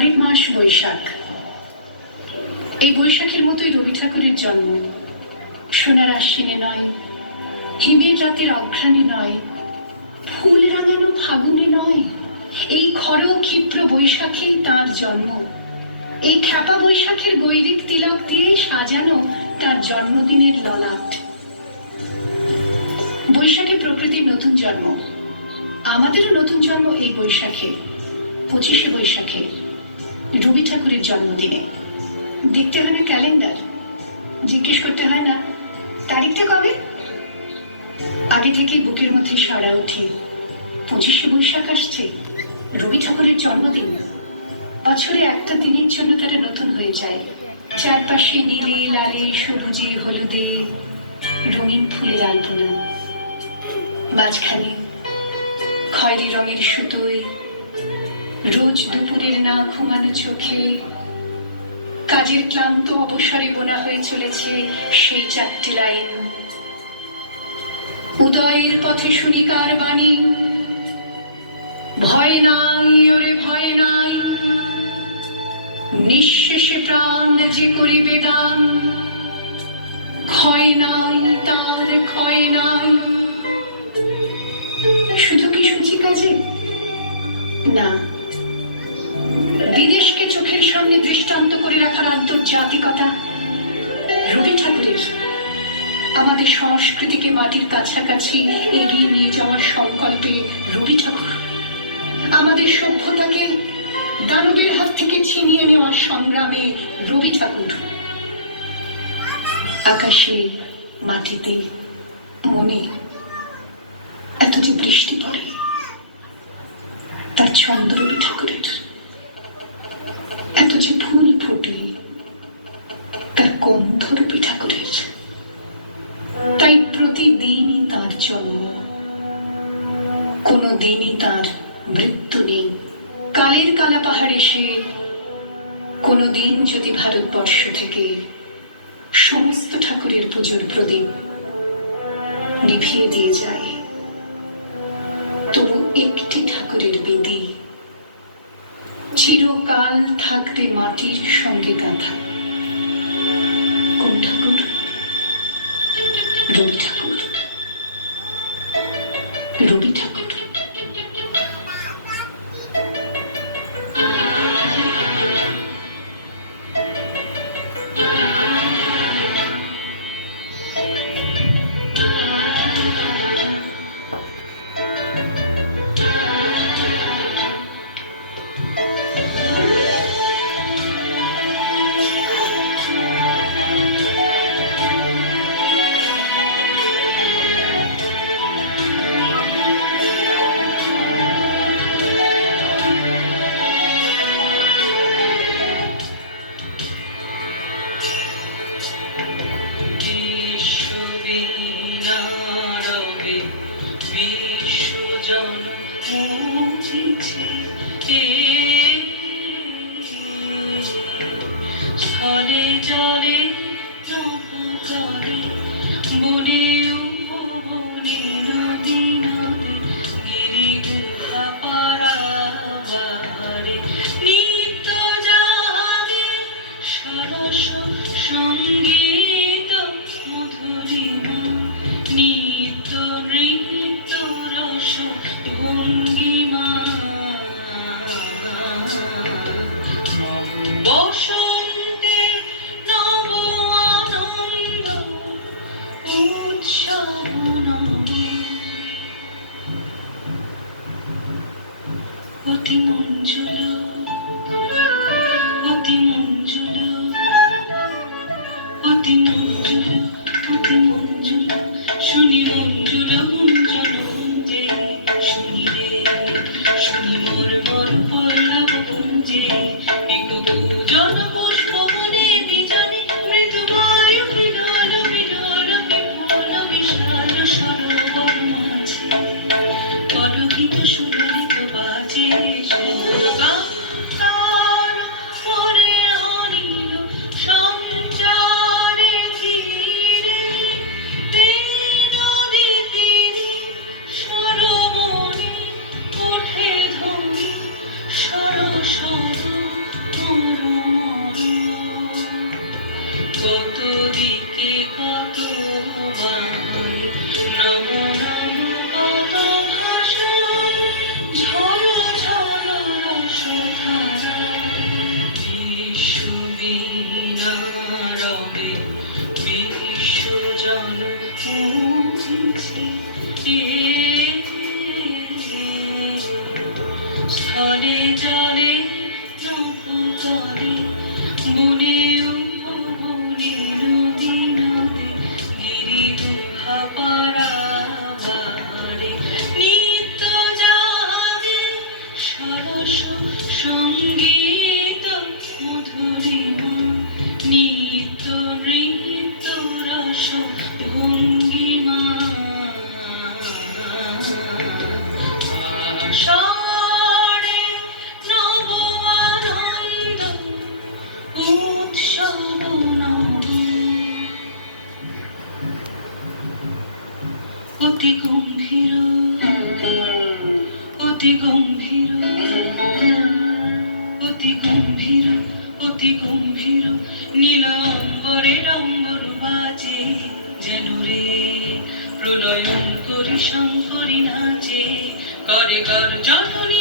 ঝড়ের মাস বৈশাখ। এই বৈশাখের মতোই রবি ঠাকুরের জন্ম। সোনার আশ্বিনে নয়, হিমের রাতের অঘ্রাণে নয়, ফুল রাঙানো ফাগুনে নয়, এই খর ক্ষিপ্র বৈশাখেই তাঁর জন্ম। এই খ্যাপা বৈশাখের গৈরিক তিলক দিয়ে সাজানো তার জন্মদিনের ললাট। বৈশাখে প্রকৃতির নতুন জন্ম, আমাদেরও নতুন জন্ম এই বৈশাখে, 25শে বৈশাখে, রবি ঠাকুরের জন্মদিনে। দেখতে হয় না ক্যালেন্ডার, জিজ্ঞেস করতে হয় না তারিখটা কবে। আগে থেকে বুকের মধ্যে সাড়া ওঠে, 25শে বৈশাখ আসছে, রবি ঠাকুরের জন্মদিন। বছরে একটা দিনের জন্য তারা নতুন হয়ে যায়। চারপাশে নীলে লালে সবুজে হলুদে রঙিন ফুলের আলপনা, মাঝখানে খয়েরি রঙের সুতোয় রোজ দুপুরের না ঘুমানো চোখে কাজের ক্লান্ত অবসরে বোনা হয়ে চলেছে সেই 4টে লাইন। উদয়ের পথে শুনি কার বাণী, ভয় নাই ওরে ভয় নাই, নিঃশেষে প্রাণ যে করিবে দান, ক্ষয় নাই তার ক্ষয় নাই। শুধু কি সূচি কাজে না, বিদেশকে চোখের সামনে দৃষ্টান্ত করে রাখার আন্তর্জাতিকতা রবি ঠাকুরের। আমাদের সংস্কৃতিকে মাটির কাছাকাছি এগিয়ে নিয়ে যাওয়ার সংকল্পে রবি ঠাকুর। আমাদের সভ্যতাকে দানবের হাত থেকে ছিনিয়ে নেওয়ার সংগ্রামে রবি ঠাকুর। আকাশে মাটিতে মনে এত যে বৃষ্টি পড়ে, তার ছন্দ রবি ঠাকুরের। এত যে ফুল ফোটে, তার গন্ধ রবি ঠাকুরের। তাই প্রতিদিনই তার জন্ম, কোনো দিনই তার মৃত্যু নেই। কালের কালা পাহাড়ে সে কোনো দিন যদি ভারতবর্ষ থেকে সমস্ত ঠাকুরের পুজোর প্রদীপ নিভিয়ে দিয়ে যায়, তবু একটি ঠাকুরের বেদি চিরকাল থাকবে মাটির সঙ্গে গাঁথা। কোন ঠাকুর? রবি ঠাকুর। রবি ঠাকুর। কত দিকে কত বাণী, নব নব কত ভাষা, ঝড় ঝড় রসধারা, বিশ্ববীণা রবে বিশ্বজন মুখিছে। স্থলে জলে নভোতলে, বনে উপবনে, নদী নদে, গিরি গুহা পারাবারে, নিত্য জাগে সরস সঙ্গীত মধুরিমা, নিত্য নৃত্য রস ভঙ্গিমা। আষাঢ়ে নব আনন্দ উৎসব নব, অতি গম্ভীর, অতি গম্ভীর, অতি গম্ভীর, অতি গম্ভীর, নীল অম্বরে ডম্বর বাজে যেন রে, প্রলয়ঙ্করী শঙ্করী নাচে, করে গর্জনী